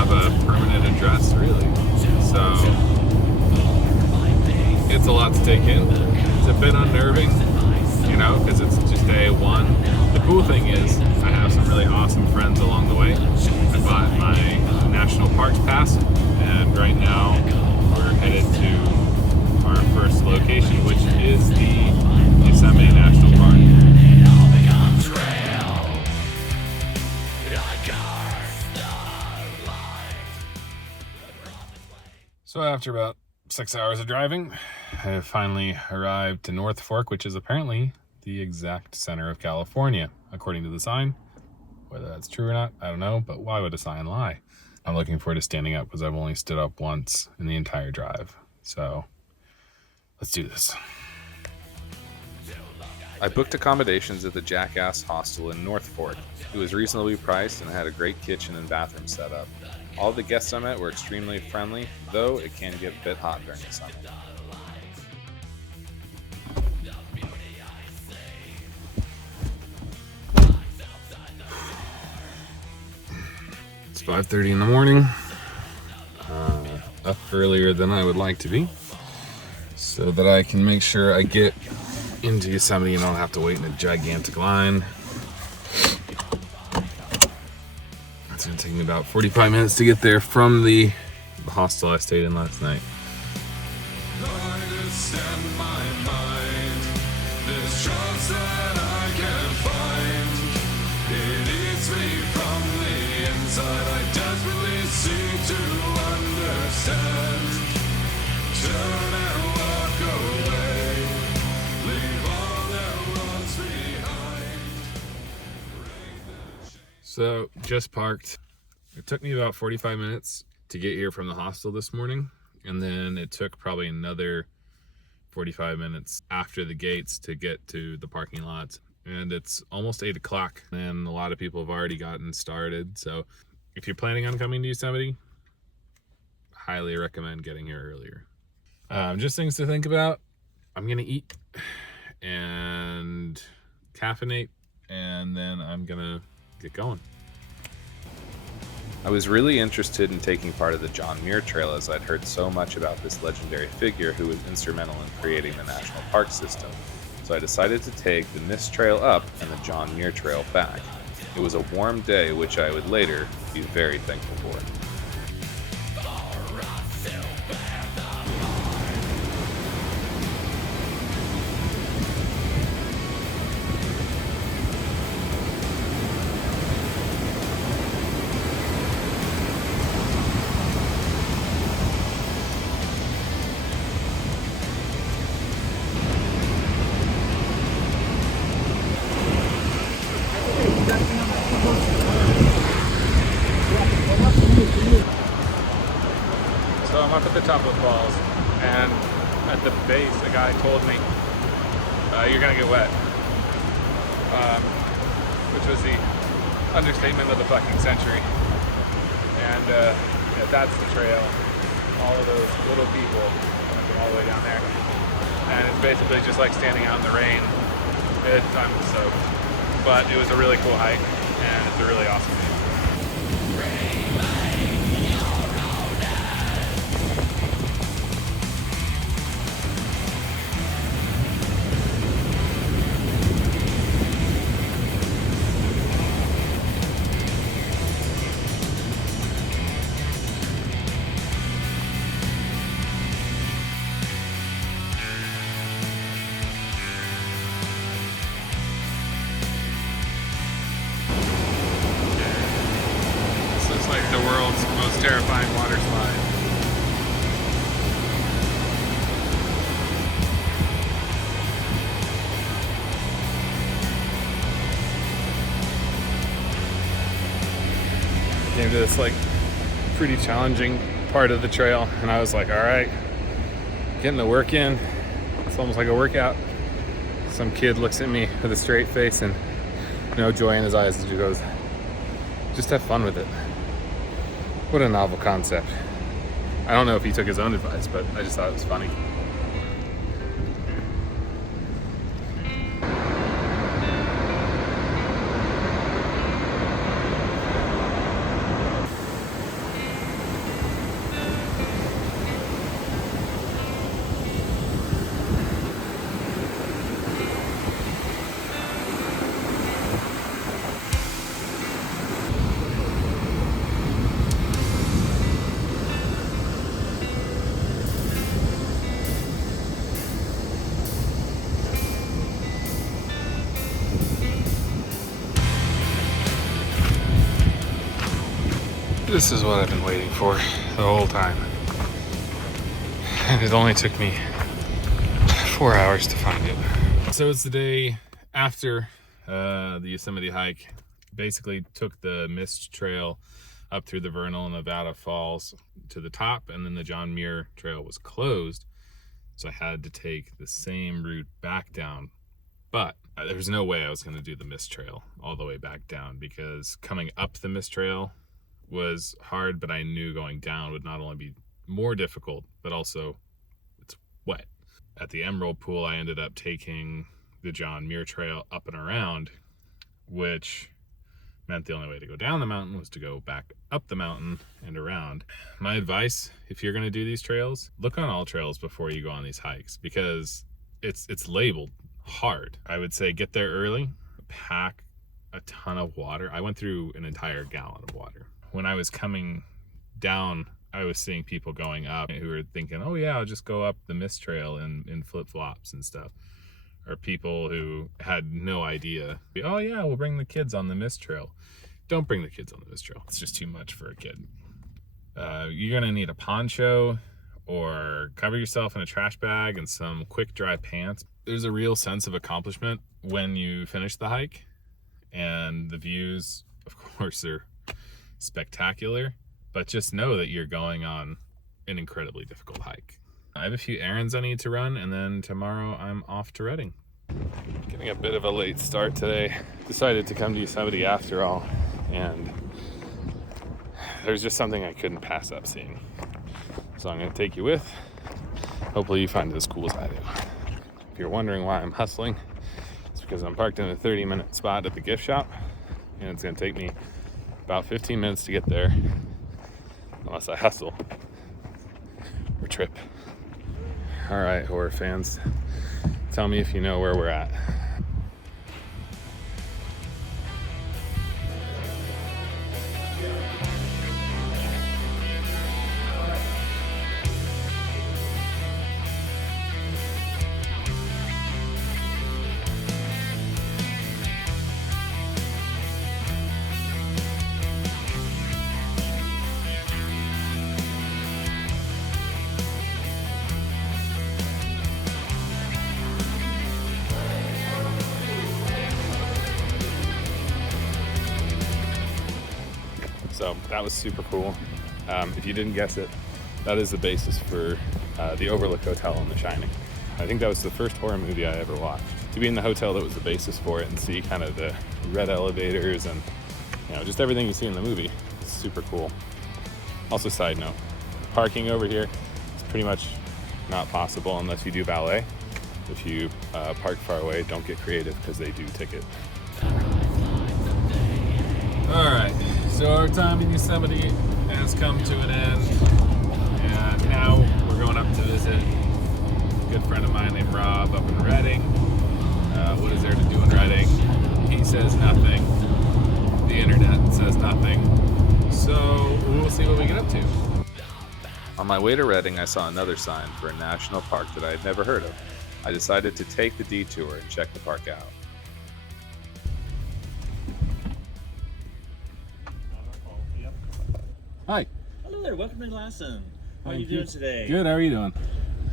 have a permanent address, really. So it's a lot to take in. It's a bit unnerving, you know, because it's just day one. The cool thing is I have some really awesome friends along the way. I bought my National Parks Pass, and right now we're headed to our first location, which is the Yosemite National Park. So after about 6 hours of driving, I have finally arrived to North Fork, which is apparently the exact center of California, according to the sign. Whether that's true or not, I don't know, but why would a sign lie? I'm looking forward to standing up because I've only stood up once in the entire drive. So let's do this. I booked accommodations at the Jackass Hostel in North Fork. It was reasonably priced and had a great kitchen and bathroom setup. All the guests I met were extremely friendly, though it can get a bit hot during the summer. It's 5:30 in the morning. Up earlier than I would like to be, so that I can make sure I get into Yosemite and don't have to wait in a gigantic line. It's gonna take me about 45 minutes to get there from the hostel I stayed in last night. So, just parked. It took me about 45 minutes to get here from the hostel this morning, and then it took probably another 45 minutes after the gates to get to the parking lot. And it's almost 8 o'clock, and a lot of people have already gotten started. So, if you're planning on coming to Yosemite, highly recommend getting here earlier. Just things to think about. I'm gonna eat and caffeinate, and then I'm gonna get going. I was really interested in taking part of the John Muir Trail, as I'd heard so much about this legendary figure who was instrumental in creating the national park system. So I decided to take the Mist Trail up and the John Muir Trail back. It was a warm day, which I would later be very thankful for. So I'm up at the top of the falls, and at the base, the guy told me, you're gonna get wet. Which was the understatement of the fucking century. And yeah, that's the trail. All of those little people coming from all the way down there. And it's basically just like standing out in the rain. I'm soaked. But it was a really cool hike, and it's a really awesome view. Like the world's most terrifying water slide. Came to this like pretty challenging part of the trail, and I was like, all right, getting the work in. It's almost like a workout. Some kid looks at me with a straight face and no joy in his eyes as he goes, just have fun with it. What a novel concept. I don't know if he took his own advice, but I just thought it was funny. This is what I've been waiting for the whole time. And it only took me 4 hours to find it. So it's the day after the Yosemite hike. Basically took the mist trail up through the Vernal and Nevada Falls to the top, and then the John Muir Trail was closed. So I had to take the same route back down. But there was no way I was going to do the mist trail all the way back down, because coming up the mist trail was hard, but I knew going down would not only be more difficult, but also it's wet. At the Emerald Pool, I ended up taking the John Muir Trail up and around, which meant the only way to go down the mountain was to go back up the mountain and around. My advice, if you're going to do these trails, look on all trails before you go on these hikes, because it's labeled hard. I would say get there early, pack a ton of water. I went through an entire gallon of water. When I was coming down, I was seeing people going up who were thinking, oh yeah, I'll just go up the mist trail in flip-flops and stuff. Or people who had no idea. Oh yeah, we'll bring the kids on the mist trail. Don't bring the kids on the mist trail. It's just too much for a kid. You're gonna need a poncho, or cover yourself in a trash bag and some quick dry pants. There's a real sense of accomplishment when you finish the hike, and the views, of course, are spectacular, but just know that you're going on an incredibly difficult hike. I have a few errands I need to run, and then tomorrow I'm off to Redding. Getting a bit of a late start today. Decided to come to Yosemite after all, and there's just something I couldn't pass up seeing. So I'm going to take you with. Hopefully you find it as cool as I do. If you're wondering why I'm hustling, it's because I'm parked in a 30-minute spot at the gift shop, and it's going to take me about 15 minutes to get there, unless I hustle or trip. All right, horror fans, tell me if you know where we're at. So that was super cool. If you didn't guess it, that is the basis for the Overlook Hotel in The Shining. I think that was the first horror movie I ever watched. To be in the hotel that was the basis for it and see kind of the red elevators and, you know, just everything you see in the movie, it's super cool. Also, side note, parking over here is pretty much not possible unless you do valet. If you park far away, don't get creative because they do ticket. All right. So our time in Yosemite has come to an end, and now we're going up to visit a good friend of mine named Rob up in Redding. What is there to do in Redding? He says nothing. The internet says nothing. So we'll see what we get up to. On my way to Redding, I saw another sign for a national park that I had never heard of. I decided to take the detour and check the park out. Hi. Hello there, welcome to Lassen. How are you doing today? Good, how are you doing?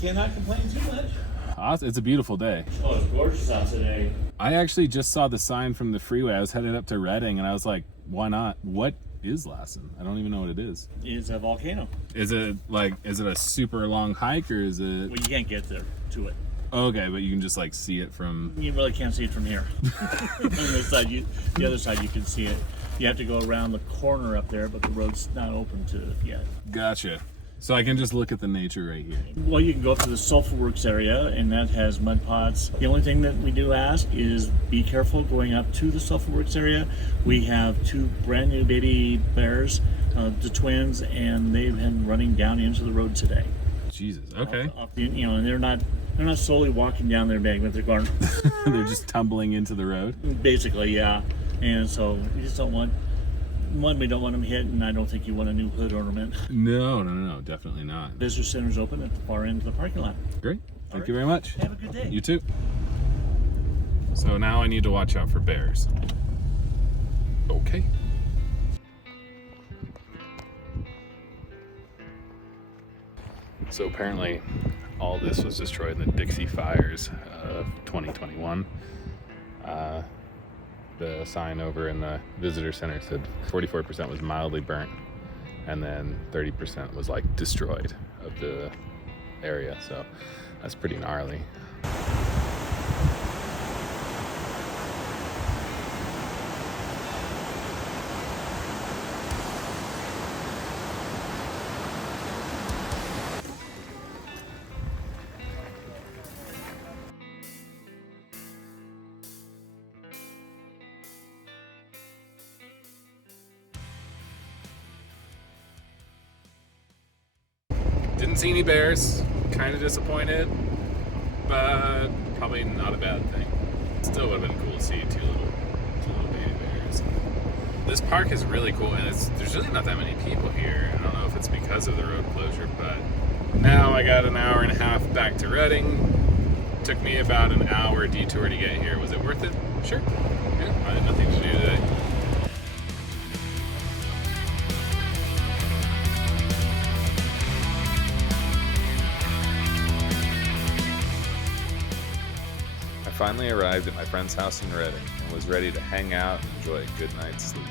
Cannot complain too much. Awesome. It's a beautiful day. Oh, it's gorgeous out today. I actually just saw the sign from the freeway. I was headed up to Redding, and I was like, why not? What is Lassen? I don't even know what it is. It's a volcano. Is it a super long hike, or is it? Well, you can't get there to it. Okay, but you can just like see it from. You really can't see it from here. On this side, the other side, you can see it. You have to go around the corner up there, but the road's not open to it yet. Gotcha. So I can just look at the nature right here. Well, you can go up to the Sulphur Works area, and that has mud pots. The only thing that we do ask is be careful going up to the Sulphur Works area. We have two brand new baby bears, the twins, and they've been running down into the road today. Jesus. Okay. And they're not slowly walking down their embankment. They're going. They're just tumbling into the road. Basically, yeah. And so we just don't want. One, we don't want them hit, and I don't think you want a new hood ornament. No, definitely not. Visitor center's open at the far end of the parking lot. Great. Thank you very much. Have a good day. You too. So now I need to watch out for bears. Okay. So apparently all this was destroyed in the Dixie fires of 2021. The sign over in the visitor center said 44% was mildly burnt, and then 30% was like destroyed of the area. So that's pretty gnarly. Didn't see any bears, kind of disappointed, but probably not a bad thing. Still would have been cool to see two little baby bears. This park is really cool, and there's really not that many people here. I don't know if it's because of the road closure, but now I got an hour and a half back to Reading. Took me about an hour detour to get here. Was it worth it? Sure. Yeah, I had nothing to do today. I finally arrived at my friend's house in Reading and was ready to hang out and enjoy a good night's sleep.